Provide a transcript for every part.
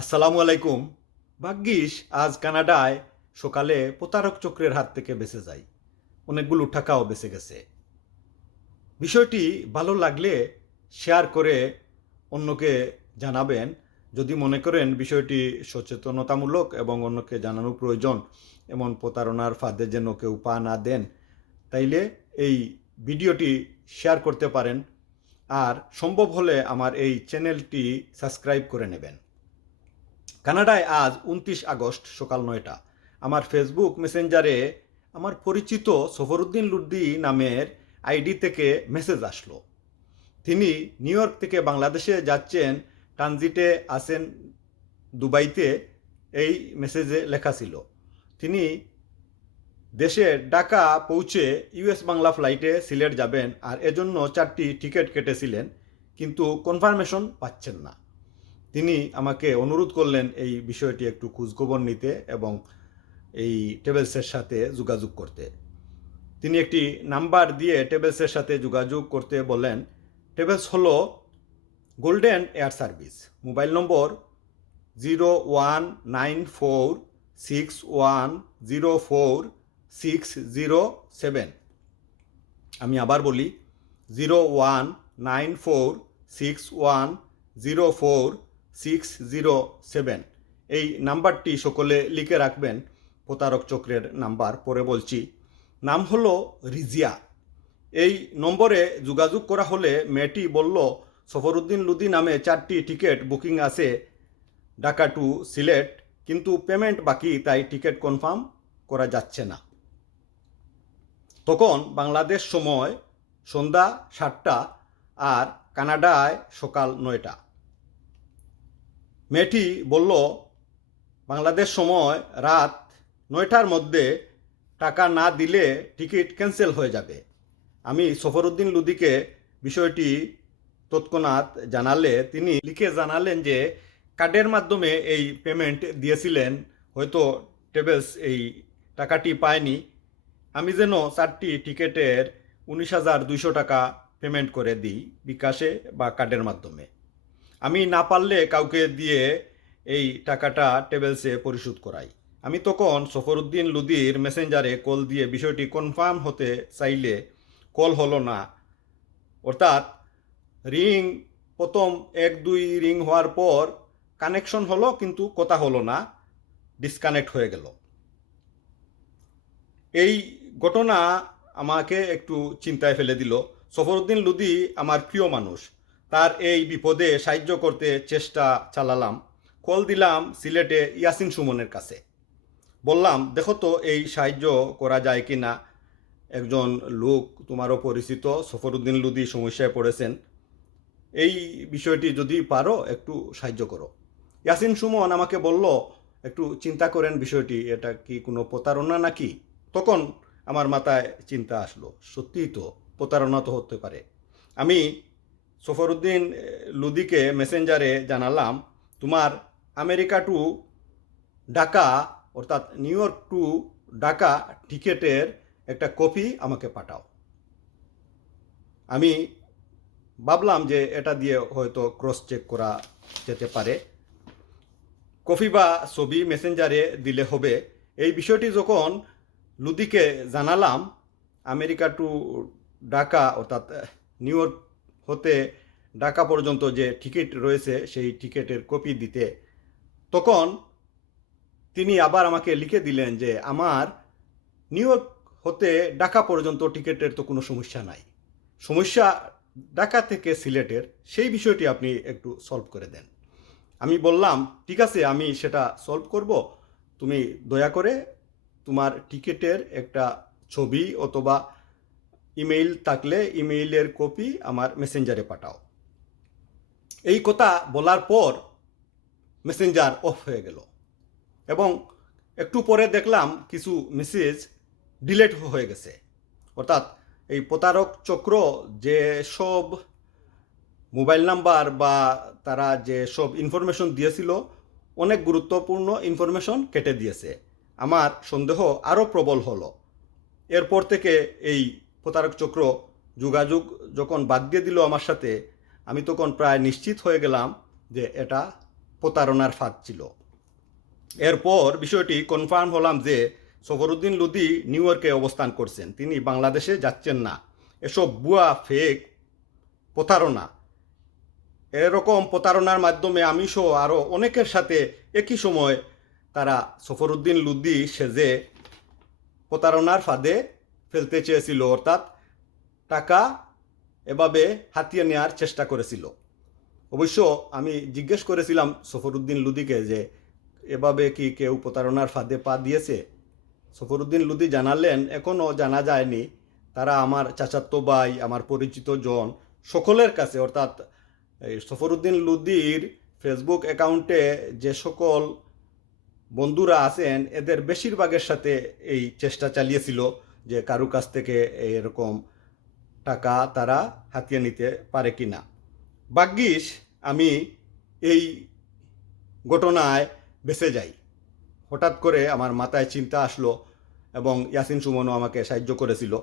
আসসালামু আলাইকুম। ভাগ্যিস আজ কানাডায় সকালে প্রতারক চক্রের হাত থেকে বেঁচে যাই। অনেকগুলো টাকাও বেঁচে গেছে। বিষয়টি ভালো লাগলে শেয়ার করে অন্যকে জানাবেন। যদি মনে করেন বিষয়টি সচেতনতামূলক এবং অন্যকে জানানো প্রয়োজন, এমন প্রতারণার ফাঁদে যেন কেউ পা না দেন, তাইলে এই ভিডিওটি শেয়ার করতে পারেন। আর সম্ভব হলে আমার এই চ্যানেলটি সাবস্ক্রাইব করে নেবেন। কানাডায় আজ উনত্রিশ আগস্ট সকাল নয়টা। আমার ফেসবুক মেসেঞ্জারে আমার পরিচিত সফরুদ্দিন লুদ্দি নামের আইডি থেকে মেসেজ আসলো। তিনি নিউ ইয়র্ক থেকে বাংলাদেশে যাচ্ছেন, ট্রানজিটে আসেন দুবাইতে, এই মেসেজে লেখা ছিল। তিনি দেশে ঢাকা পৌঁছে ইউএস বাংলা ফ্লাইটে সিলেট যাবেন আর এজন্য চারটি টিকিট কেটেছিলেন, কিন্তু কনফার্মেশন পাচ্ছেন না। তিনি আমাকে অনুরোধ করলেন এই বিষয়টি একটু খোঁজখবর নিতে এবং এই টেবেলসের সাথে যোগাযোগ করতে। তিনি একটি নাম্বার দিয়ে টেবেলসের সাথে যোগাযোগ করতে বলেন টেবেলস হলো golden air service. Mobile number zero one nine four six one zero four six zero seven. আমি আবার বলি, zero one nine four six one zero four six zero seven এই নাম্বারটি সকলে লিখে রাখবেন, প্রতারক চক্রের নাম্বার পরে বলছি। নাম হলো রিজিয়া। এই নম্বরে যোগাযোগ করা হলে মেয়েটি বলল, সফরুদ্দিন লুদি নামে চারটি টিকিট বুকিং আছে, ঢাকা টু সিলেট, কিন্তু পেমেন্ট বাকি, তাই টিকিট কনফার্ম করা যাচ্ছে না। তখন বাংলাদেশ সময় সন্ধ্যা সাতটা আর কানাডায় সকাল নয়টা। মেয়েটি বলল, বাংলাদেশ সময় রাত নয়টার মধ্যে টাকা না দিলে টিকিট ক্যান্সেল হয়ে যাবে। আমি সফরউদ্দিন লুদিকে বিষয়টি তৎক্ষণাৎ জানালে, তিনি লিখে জানালেন যে, কার্ডের মাধ্যমে এই পেমেন্ট দিয়েছিলেন, হয়তো টেবেলস এই টাকাটি পায়নি। আমি যেন চারটি টিকেটের উনিশ হাজার দুইশো টাকা পেমেন্ট করে দিই বিকাশে বা কার্ডের মাধ্যমে। আমি না পারলে কাউকে দিয়ে এই টাকাটা টেবেলসে পরিশোধ করাই। আমি তখন সফরউদ্দিন লুদির মেসেঞ্জারে কল দিয়ে বিষয়টি কনফার্ম হতে চাইলে কল হলো না। অর্থাৎ, রিং, প্রথম এক দুই রিং হওয়ার পর কানেকশন হলো কিন্তু কথা হলো না, ডিসকানেক্ট হয়ে গেল। এই ঘটনা আমাকে একটু চিন্তায় ফেলে দিল। সফরউদ্দিন লুদি আমার প্রিয় মানুষ। তার এই বিপদে সাহায্য করতে চেষ্টা চালালাম। কল দিলাম সিলেটে ইয়াসিন সুমনের কাছে। বললাম, দেখো তো, এই সাহায্য করা যায় কি না? একজন লোক তোমারও পরিচিত সফরউদ্দিন লুদি সমস্যায় পড়েছেন। এই বিষয়টি যদি পারো, একটু সাহায্য করো। ইয়াসিন সুমন আমাকে বলল, একটু চিন্তা করেন বিষয়টি, এটা কি কোনো প্রতারণা নাকি? তখন আমার মাথায় চিন্তা আসলো, সত্যিই তো প্রতারণা তো হতে পারে। আমি সফরউদ্দিন লুদিকে মেসেঞ্জারে জানালাম, তোমার আমেরিকা টু ঢাকা, অর্থাৎ নিউ ইয়র্ক টু ঢাকা টিকেটের একটা কপি আমাকে পাঠাও। আমি ভাবলাম যে এটা দিয়ে হয়তো ক্রস চেক করা যেতে পারে। কপি বা ছবি মেসেঞ্জারে দিলে হবে। এই বিষয়টি যখন লুদিকে জানালাম, আমেরিকা টু ঢাকা, অর্থাৎ নিউ ইয়র্ক হতে ঢাকা পর্যন্ত যে টিকিট রয়েছে, সেই টিকিটের কপি দিতে। তখন তিনি আবার আমাকে লিখে দিলেন যে, আমার নিউ ইয়র্ক হতে ঢাকা পর্যন্ত টিকিটের তো কোনো সমস্যা নাই। সমস্যা ঢাকা থেকে সিলেটের, সেই বিষয়টি আপনি একটু সলভ করে দেন। আমি বললাম, ঠিক আছে, আমি সেটা সলভ করব। তুমি দয়া করে তোমার টিকিটের একটা ছবি অথবা ইমেইল থাকলে ইমেইলের কপি আমার মেসেঞ্জারে পাঠাও। এই কথা বলার পর মেসেঞ্জার অফ হয়ে গেল এবং একটু পরে দেখলাম কিছু মেসেজ ডিলেট হয়ে গেছে। অর্থাৎ এই প্রতারক চক্র যে সব মোবাইল নাম্বার বা তারা যে সব ইনফরমেশন দিয়েছিল, অনেক গুরুত্বপূর্ণ ইনফরমেশন কেটে দিয়েছে। আমার সন্দেহ আরও প্রবল হলো। এরপর থেকে এই প্রতারক চক্র যোগাযোগ যখন বাদ দিয়ে দিল আমার সাথে, আমি তখন প্রায় নিশ্চিত হয়ে গেলাম যে এটা প্রতারণার ফাঁদ ছিল। এরপর বিষয়টি কনফার্ম হলাম যে সফরুদ্দিন লুদি নিউ ইয়র্কে অবস্থান করছেন। তিনি বাংলাদেশে যাচ্ছেন না। এসব বুয়া ফেক প্রতারণা। এরকম প্রতারণার মাধ্যমে আমি সহ আরও অনেকের সাথে একই সময় তারা সফরুদ্দিন লুদি সেজে প্রতারণার ফাঁদে ফেলতে চেয়েছিল, অর্থাৎ টাকা এভাবে হাতিয়ে নেওয়ার চেষ্টা করেছিল। অবশ্য আমি জিজ্ঞেস করেছিলাম সফরুদ্দিন লুদিকে যে, এভাবে কি কেউ প্রতারণার ফাঁদে পা দিয়েছে? সফরুদ্দিন লুদি জানালেন এখনও জানা যায়নি। তারা আমার চাচাতো ভাই, আমার পরিচিত জন, সকলের কাছে। অর্থাৎ সফরুদ্দিন লুদির ফেসবুক অ্যাকাউন্টে যে সকল বন্ধুরা আছেন, এদের বেশিরভাগের সাথে এই চেষ্টা চালিয়েছিল। যে কারু কাছ থেকে এরকম টাকা তারা হাতিয়ে নিতে পারে কি না। ভাগ্যিস আমি এই ঘটনায় বেঁচে যাই। হঠাৎ করে আমার মাথায় চিন্তা আসলো এবং ইয়াসিন সুমনও আমাকে সাহায্য করেছিল।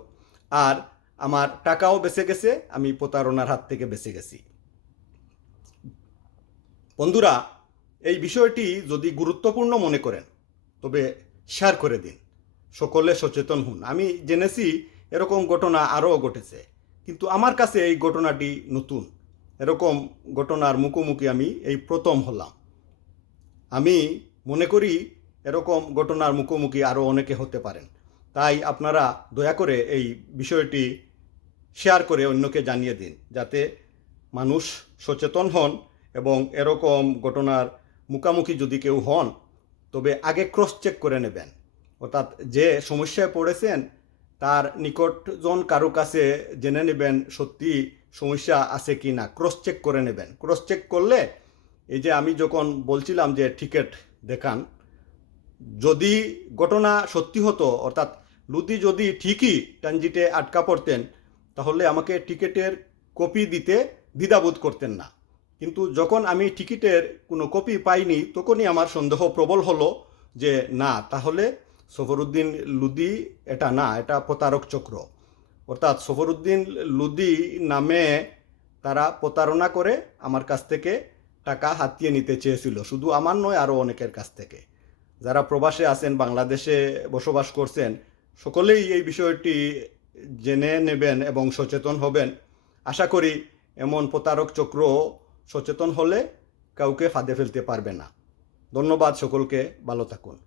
আর আমার টাকাও বেঁচে গেছে, আমি প্রতারণার হাত থেকে বেঁচে গেছি। বন্ধুরা, এই বিষয়টি যদি গুরুত্বপূর্ণ মনে করেন, তবে শেয়ার করে দিন। সকলে সচেতন হন। আমি জেনেছি এরকম ঘটনা আরও ঘটেছে। কিন্তু আমার কাছে এই ঘটনাটি নতুন। এরকম ঘটনার মুখোমুখি আমি এই প্রথম হলাম। আমি মনে করি এরকম ঘটনার মুখোমুখি আরও অনেকে হতে পারেন। তাই আপনারা দয়া করে এই বিষয়টি শেয়ার করে অন্যকে জানিয়ে দিন, যাতে মানুষ সচেতন হন এবং এরকম ঘটনার মুখামুখি যদি কেউ হন, তবে আগে ক্রস চেক করে নেবেন। অর্থাৎ যে সমস্যায় পড়েছেন, তার নিকটজন কারও কাছে জেনে নেবেন সত্যি সমস্যা আছে কি না। ক্রস চেক করে নেবেন। ক্রস চেক করলে এই যে আমি যখন বলছিলাম যে টিকিট দেখান, যদি ঘটনা সত্যি হতো, অর্থাৎ লুদি যদি ঠিকই ট্রানজিটে আটকা পড়তেন, তাহলে আমাকে টিকিটের কপি দিতে দ্বিধাবোধ করতেন না। কিন্তু যখন আমি টিকিটের কোনো কপি পাইনি, তখনই আমার সন্দেহ প্রবল হলো যে, না, তাহলে সফরুদ্দিন লুদি, এটা না, এটা প্রতারক চক্র। অর্থাৎ সফরুদ্দিন লুদি নামে তারা প্রতারণা করে আমার কাছ থেকে টাকা হাতিয়ে নিতে চেয়েছিল। শুধু আমার নয়, আরও অনেকের কাছ থেকে। যারা প্রবাসে আছেন, বাংলাদেশে বসবাস করছেন, সকলেই এই বিষয়টি জেনে নেবেন এবং সচেতন হবেন। আশা করি এমন প্রতারক চক্র সচেতন হলে কাউকে ফাঁদে ফেলতে পারবে না। ধন্যবাদ সকলকে, ভালো থাকুন।